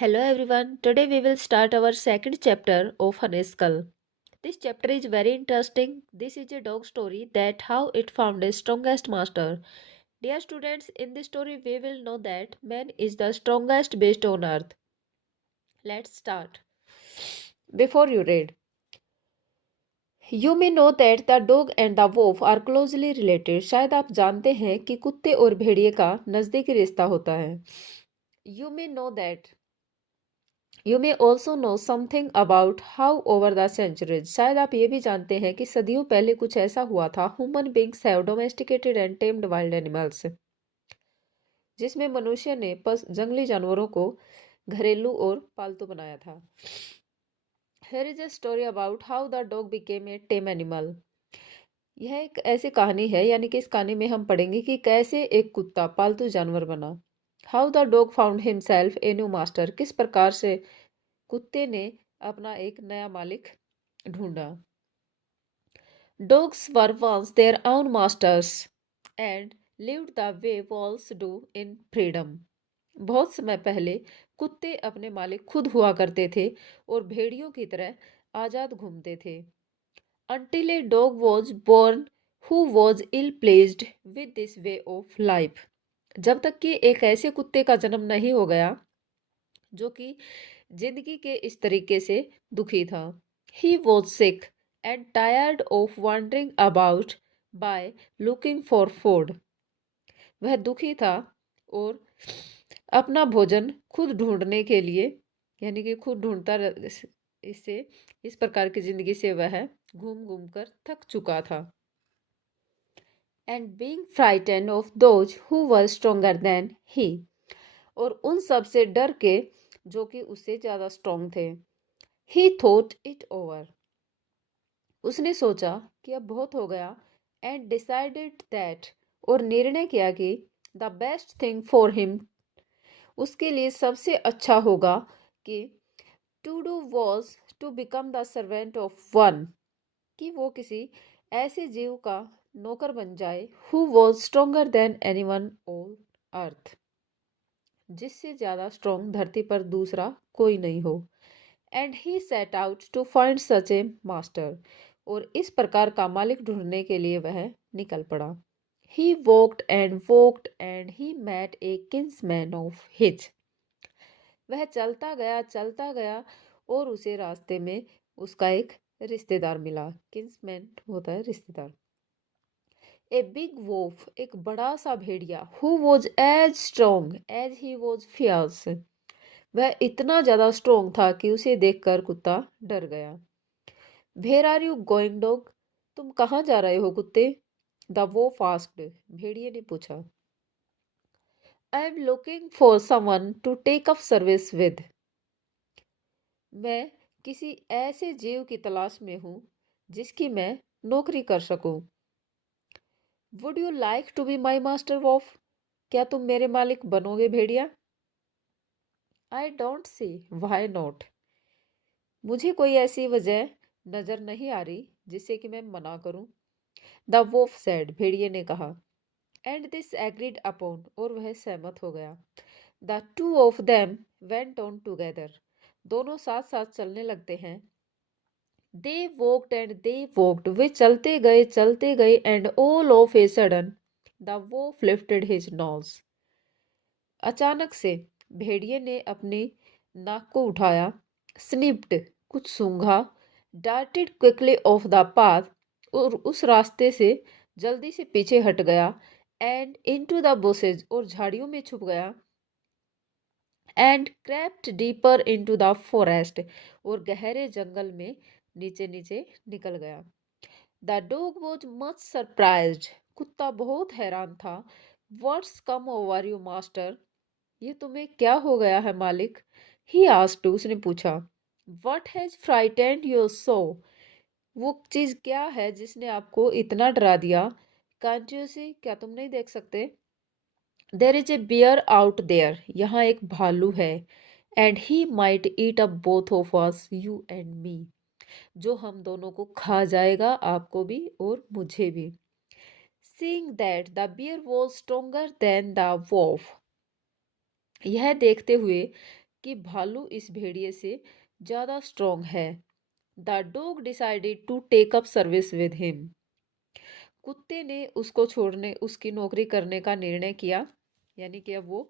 Hello everyone. Today we will start our second chapter of Haneskull. This chapter is very interesting. This is a dog story that how it found its strongest master. Dear students, in this story we will know that man is the strongest beast on earth. Let's start. Before you read, you may know that the dog and the wolf are closely related. शायद आप जानते हैं कि कुत्ते और भेड़िए का नजदीकी रिश्ता होता है. You may know that You may also know something about how over the centuries. शायद आप ये भी जानते हैं कि सदियों पहले कुछ ऐसा हुआ था. Human beings have domesticated and tamed wild animals. जिसमें मनुष्य ने जंगली जानवरों को घरेलू और पालतू बनाया था. Here is a story about how the dog became a tame animal. यह एक ऐसी कहानी है यानी कि इस कहानी में हम पढ़ेंगे कि कैसे एक कुत्ता पालतू जानवर बना. How the dog found himself a new master. किस प्रकार से कुत्ते ने अपना एक नया मालिक ढूंढा. Dogs were once their own masters and lived the way wolves do in freedom. बहुत समय पहले कुत्ते अपने मालिक खुद हुआ करते थे और भेड़ियों की तरह आजाद घूमते थे. Until a dog was born who was ill pleased with this way of life. जब तक कि एक ऐसे कुत्ते का जन्म नहीं हो गया जो कि जिंदगी के इस तरीके से दुखी था. He was sick and tired of wandering about by looking for food. वह दुखी था और अपना भोजन खुद ढूंढने के लिए यानी कि खुद ढूंढता इससे इस प्रकार की जिंदगी से वह घूम घूम कर थक चुका था. And being frightened of those who were stronger than he. और उन सब से डर के जो कि उससे ज्यादा स्ट्रॉन्ग थे. He thought it over. उसने सोचा कि अब बहुत हो गया. And decided that. और निर्णय किया कि the best thing for him. उसके लिए सबसे अच्छा होगा कि to do was to become the servant of one. कि वो किसी ऐसे जीव का नौकर बन जाए who was stronger than anyone on earth. जिससे ज्यादा स्ट्रॉन्ग धरती पर दूसरा कोई नहीं हो. And he set out to find such a master. और इस प्रकार का मालिक ढूंढने के लिए वह निकल पड़ा. He walked and he met a kinsman of his. वह चलता गया और उसे रास्ते में उसका एक रिश्तेदार मिला. किंग्समैन होता है रिश्तेदार. A big wolf. एक बड़ा सा भेड़िया. Who was as strong as he was fierce. वह इतना ज्यादा स्ट्रॉन्ग था कि उसे देखकर कुत्ता डर गया. Where are you going dog. तुम कहाँ जा रहे हो कुत्ते. The wolf asked. भेड़िए ने पूछा. I am looking for someone to take up service with. मैं किसी ऐसे जीव की तलाश में हूँ जिसकी मैं नौकरी कर सकूं. Would you like to be my master wolf. क्या तुम मेरे मालिक बनोगे भेड़िया. I don't see why not. मुझे कोई ऐसी वजह नजर नहीं आ रही जिससे कि मैं मना करूं. The wolf said. भेड़िए ने कहा. And this agreed upon. और वह सहमत हो गया. The two of them went on together. दोनों साथ साथ चलने लगते हैं. They walked and they walked. वे चलते गए and all of a sudden the wolf lifted his nose. अचानक से भेड़िए ने अपनी नाक को उठाया. स्निप्ड. कुछ सूंघा. Darted quickly of the path. और उस रास्ते से जल्दी से पीछे हट गया. And into the bushes. और झाड़ियों में छुप गया. And crept deeper into the forest. और गहरे जंगल में नीचे नीचे निकल गया. The dog was much surprised. कुत्ता बहुत हैरान था. What's come over you master. ये तुम्हें क्या हो गया है मालिक. He asked. उसने पूछा. What has frightened you so. वो चीज क्या है जिसने आपको इतना डरा दिया. Can't you see. क्या तुम नहीं देख सकते. There is a bear out there. यहाँ एक भालू है. And he might eat up both of us you and me. जो हम दोनों को खा जाएगा. आपको भी और मुझे भी. Seeing that the bear was stronger than the wolf. यह देखते हुए कि भालू इस भेड़िए से ज़्यादा स्ट्रॉन्ग है। The dog decided to take up service with him. कुत्ते ने उसको छोड़ने उसकी नौकरी करने का निर्णय किया, यानी कि अब वो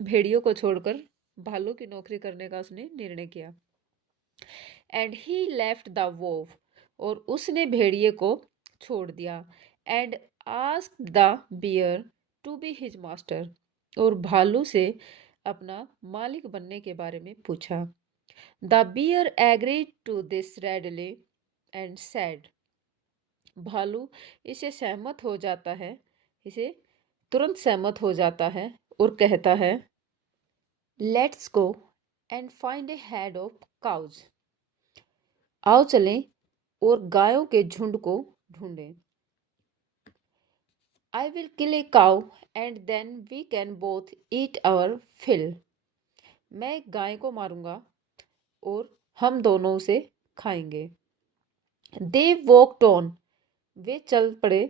भेड़ियों को छोड़कर भालू की नौकरी करने का उसने निर्णय किया। एंड ही लेफ्ट द वोव, और उसने भेड़िए को छोड़ दिया। And asked the bear to be his master, और भालू से अपना मालिक बनने के बारे में पूछा। The bear agreed to this readily and said, भालू इसे सहमत हो जाता है, इसे तुरंत सहमत हो जाता है और कहता है, let's go and find a herd of cows. आओ चलें और गायों के झुंड को ढूंढें। I will kill a cow and then we can both eat our fill. मैं एक गाय को मारूंगा और हम दोनों उसे खाएंगे। दे वॉकड ऑन, वे चल पड़े।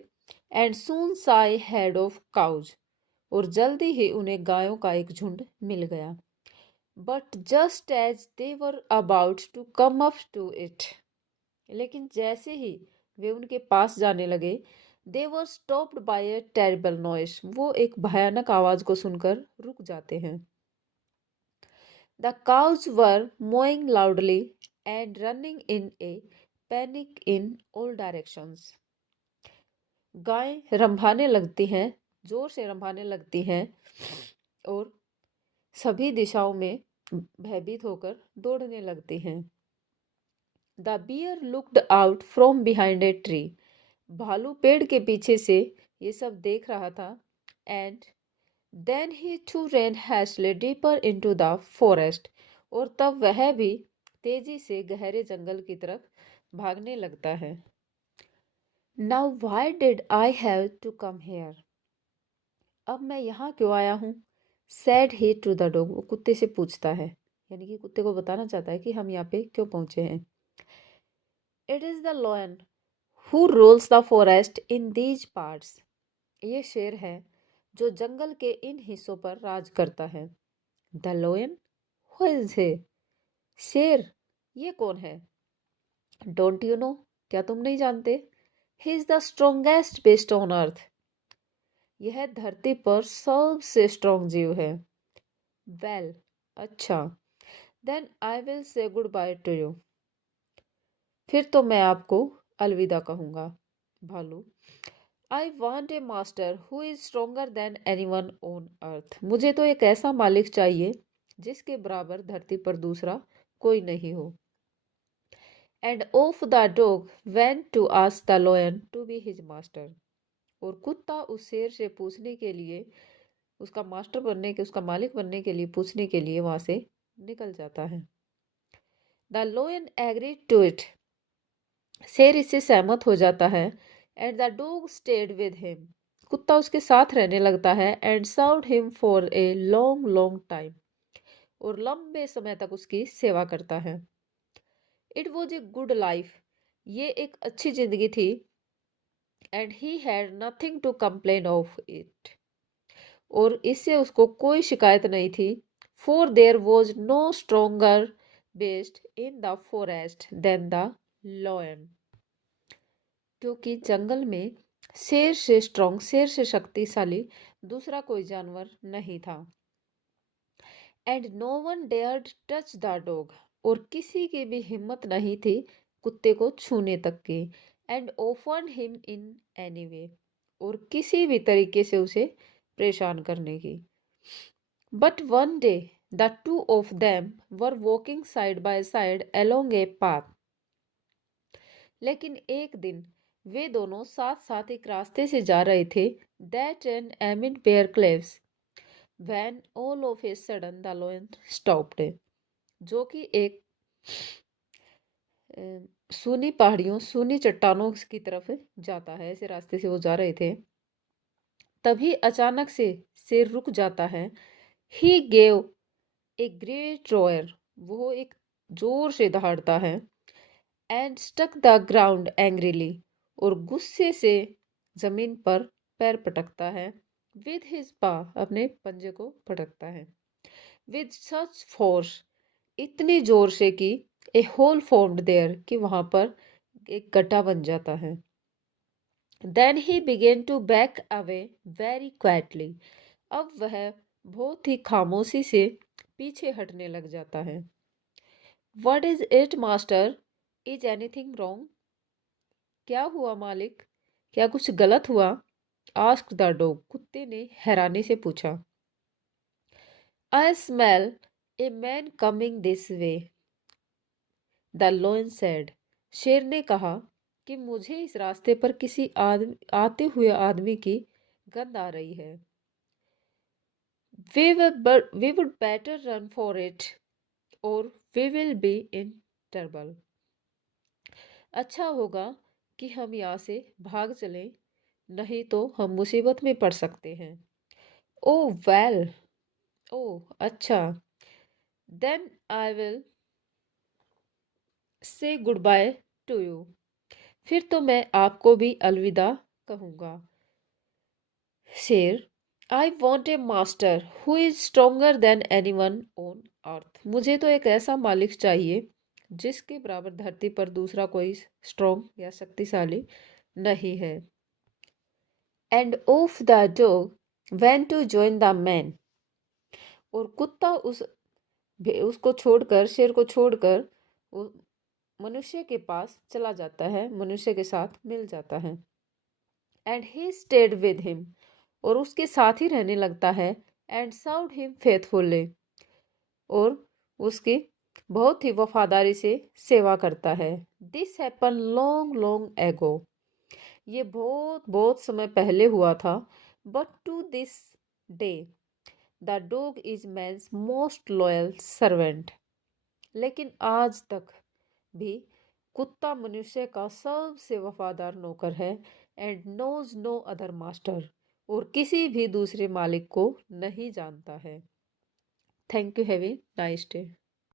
And soon Sai head of cause, और जल्दी ही उन्हें गायों का एक झुंड मिल गया। But just as they were about to come up to it, लेकिन जैसे ही वे उनके पास जाने लगे, they were stopped by a terrible noise, वो एक भयानक आवाज को सुनकर रुक जाते हैं। The cows were mooing loudly and running in a panic in all directions. गायें रंभाने लगती हैं, जोर से रंभाने लगती हैं और सभी दिशाओं में भयभीत होकर दौड़ने लगती हैं। The bear looked out from behind a tree, भालू पेड़ के पीछे से ये सब देख रहा था। And then he too ran hastily deeper into the forest, और तब वह भी तेजी से गहरे जंगल की तरफ भागने लगता है। Now why did I have to come here, अब मैं यहाँ क्यों आया हूँ। Said he to the dog, वो कुत्ते से पूछता है, यानी कि कुत्ते को बताना चाहता है कि हम यहाँ पे क्यों पहुंचे हैं। It is the lion who rules the forest in these parts, ये शेर है जो जंगल के इन हिस्सों पर राज करता है। The lion, who is he, शेर ये कौन है। डोंट यू नो, क्या तुम नहीं जानते। He is the strongest beast on earth, यह धरती पर सबसे स्ट्रॉन्ग जीव है। वेल, अच्छा, then I will say goodbye to you, फिर तो मैं आपको अलविदा कहूंगा। भालू, I want a master who is stronger than anyone on earth, मुझे तो एक ऐसा मालिक चाहिए जिसके बराबर धरती पर दूसरा कोई नहीं हो। And off the dog went to ask the lion to be his master, और कुत्ता उस शेर से पूछने के लिए, उसका मास्टर बनने के, उसका मालिक बनने के लिए पूछने के लिए वहां से निकल जाता है। The lion agreed to it, शेर इससे सहमत हो जाता है। And the dog stayed with him, कुत्ता उसके साथ रहने लगता है। And served him for a long long time, और लंबे समय तक उसकी सेवा करता है। It was a good life, ये एक अच्छी जिंदगी थी। And he had nothing to complain of it, और इससे उसको कोई शिकायत नहीं थी। For there was no stronger beast in the forest than the lion, क्योंकि जंगल में शेर से स्ट्रोंग, शेर से शक्तिशाली दूसरा कोई जानवर नहीं था। And no one dared touch the dog, और किसी की भी हिम्मत नहीं थी कुत्ते को छूने तक की। And offered him in any way, और किसी भी तरीके से उसे परेशान करने की। But one day the two of them were walking side by side along a path, लेकिन एक दिन वे दोनों साथ साथ एक रास्ते से जा रहे थे। That and amid bare cleaves when all of a sudden the lion stopped, जो कि एक सूनी पहाड़ियों, सूनी चट्टानों की तरफ जाता है, ऐसे रास्ते से वो जा रहे थे। तभी अचानक से शेर रुक जाता है। ही गेव ए ग्रेट रोयर, वो एक जोर से दहाड़ता है। And struck the ground angrily, और गुस्से से जमीन पर पैर पटकता है। विद हिज पा, अपने पंजे को पटकता है। विद सच फोर्स, इतनी जोर से कि ए होल फॉर्म्ड देयर, कि वहां पर एक गड्ढा बन जाता है। Then he began to back away very quietly, अब वह बहुत ही खामोशी से पीछे हटने लग जाता है। What is it master, is anything wrong, क्या हुआ मालिक, क्या कुछ गलत हुआ? आस्क्ड द डॉग, कुत्ते ने हैरानी से पूछा। I smell a man coming this way, the loan said, शेर ने कहा कि मुझे इस रास्ते पर किसी आदमी आते हुए आदमी की गंध आ रही है। We would better run for it और we will be in trouble, अच्छा होगा कि हम यहाँ से भाग चलें, नहीं तो हम मुसीबत में पड़ सकते हैं। ओह वेल, ओह अच्छा, then I will say goodbye to you, फिर तो मैं आपको भी अलविदा कहूँगा। शेर, I want a master who is stronger than anyone on earth, मुझे तो एक ऐसा मालिक चाहिए जिसके बराबर धरती पर दूसरा कोई स्ट्रोंग या शक्तिशाली नहीं है। And off the dog went to join the man, और कुत्ता उसको छोड़कर, शेर को छोड़कर वो मनुष्य के पास चला जाता है, मनुष्य के साथ मिल जाता है। And he stayed with him, और उसके साथ ही रहने लगता है। एंड सर्व्ड हिम फेथफुली, और उसकी बहुत ही वफादारी से सेवा करता है। This happen long long ago, ये बहुत बहुत समय पहले हुआ था। But to this day the dog is man's most loyal servant, लेकिन आज तक भी कुत्ता मनुष्य का सबसे वफादार नौकर है। And knows no other master, और किसी भी दूसरे मालिक को नहीं जानता है। Thank you, have a nice day.